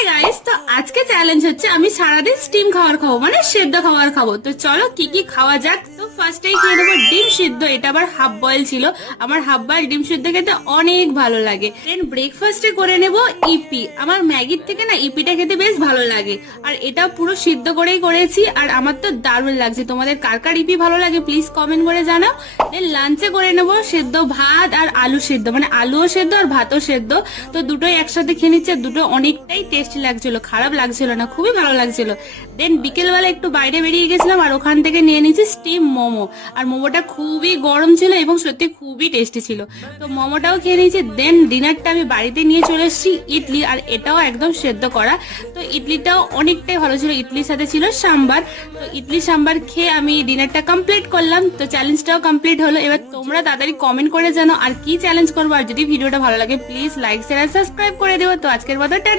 Hi guys, তো আজকে challenge হচ্ছে আমি সারাদিন স্টিম খাবার খাবো, মানে সেদ্ধ খাবার খাবো। তো চলো কি কি খাওয়া যাক। তো ফার্স্টেই খেয়ে নেবো ডিম সিদ্ধ। এটা আবার হাফ বয়েল ছিল। আমার হাফ বয়েল ডিম সিদ্ধ খেতে অনেক ভালো লাগে। দেন ব্রেকফাস্টে করে নেব ইপি। আমার ম্যাগির থেকে না ইপিটা খেতে বেশ ভালো লাগে, আর এটা পুরো সিদ্ধ করেই করেছি, আর আমার তো দারুণ লাগছে। তোমাদের কার কার ইপি ভালো লাগে প্লিজ কমেন্ট করে জানাও। দেন লাঞ্চে করে নেবো সেদ্ধ ভাত আর আলু সেদ্ধ, মানে আলুও সেদ্ধ আর ভাতও সেদ্ধ। তো দুটোই একসাথে খেয়ে নিচ্ছে, দুটো অনেকটাই টেস্টি লাগছিল, খারাপ লাগছিল না, খুবই ভালো লাগছিল। দেন বিকেলবেলা একটু বাইরে বেরিয়ে গেছিলাম, আর ওখান থেকে নিয়ে নিয়েছি স্টিম মোমো। আর মোমোটা খুবই গরম ছিল এবং সত্যি খুবই টেস্টি ছিল, তো মোমোটাও খেয়ে নিয়েছি। দেন ডিনারটা আমি বাড়িতে নিয়ে চলে এসেছি ইডলি, আর এটাও একদম সেদ্ধ করা। তো ইডলিটাও অনেকটাই ভালো ছিল, ইডলির সাথে ছিল সাম্বার। তো ইডলি সাম্বার খেয়ে আমি ডিনারটা কমপ্লিট করলাম। তো চ্যালেঞ্জটাও কমপ্লিট হলো। এবার তোমরা তাড়াতাড়ি কমেন্ট করে জানো আর কি চ্যালেঞ্জ করবো, আর যদি ভিডিওটা ভালো লাগে প্লিজ লাইক শেয়ার আর সাবস্ক্রাইব করে দিও। তো আজকের মতো টাটা।